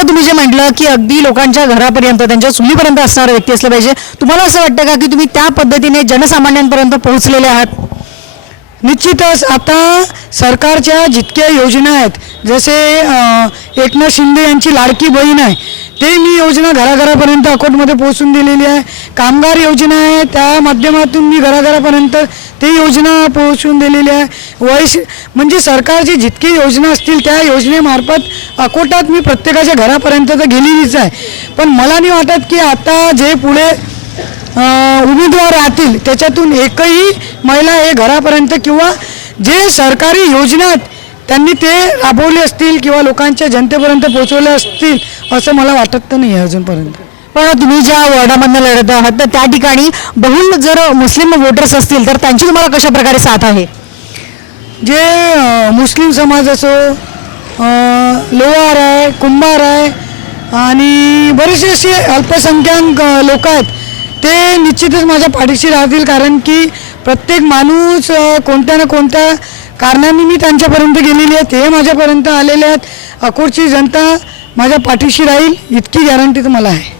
आता तुम्ही जे म्हटलं की अगदी लोकांच्या घरापर्यंत त्यांच्या चुलीपर्यंत असणारा व्यक्ती असलं पाहिजे तुम्हाला असं वाटतं का की तुम्ही त्या पद्धतीने जनसामान्यांपर्यंत पोहोचलेले आहात? निश्चितच आता सरकारच्या जितक्या योजना आहेत जसे एकनाथ शिंदे यांची लाडकी बहीण आहे ते मी योजना घराघरापर्यंत अकोटमध्ये पोहोचून दिलेली आहे. कामगार योजना आहे त्या माध्यमातून मी घराघरापर्यंत ते योजना पोहोचून दिलेली आहे. वैश म्हणजे सरकारची जितकी योजना असतील त्या योजनेमार्फत अकोटात मी प्रत्येकाच्या घरापर्यंत तर गेलेलीच आहे. पण मला नाही वाटत की आता जे पुढे उमेदवार राहतील त्याच्यातून एकही महिला हे घरापर्यंत किंवा जे सरकारी योजना आहेत, त्यांनी ते राबवले असतील किंवा लोकांच्या जनतेपर्यंत पोहोचवले असतील असं मला वाटत तर नाही आहे अजूनपर्यंत. पण तुम्ही ज्या वॉर्डामधनं लढत आहात तर त्या ठिकाणी बहुल जर मुस्लिम वोटर्स असतील तर त्यांची तुम्हाला कशा प्रकारे साथ आहे? जे मुस्लिम समाज असो लोहार आहे कुंभार आहे आणि बरेचसे असे अल्पसंख्याक लोक आहेत ते निश्चितच माझ्या पाठीशी राहतील कारण की प्रत्येक माणूस कोणत्या ना कोणत्या कारणाने मी त्यांच्यापर्यंत गेलेली आहे ते माझ्यापर्यंत आलेले आहेत. अकोटची जनता माझ्या पाठीशी राहील इतकी गॅरंटी तुम्हाला आहे.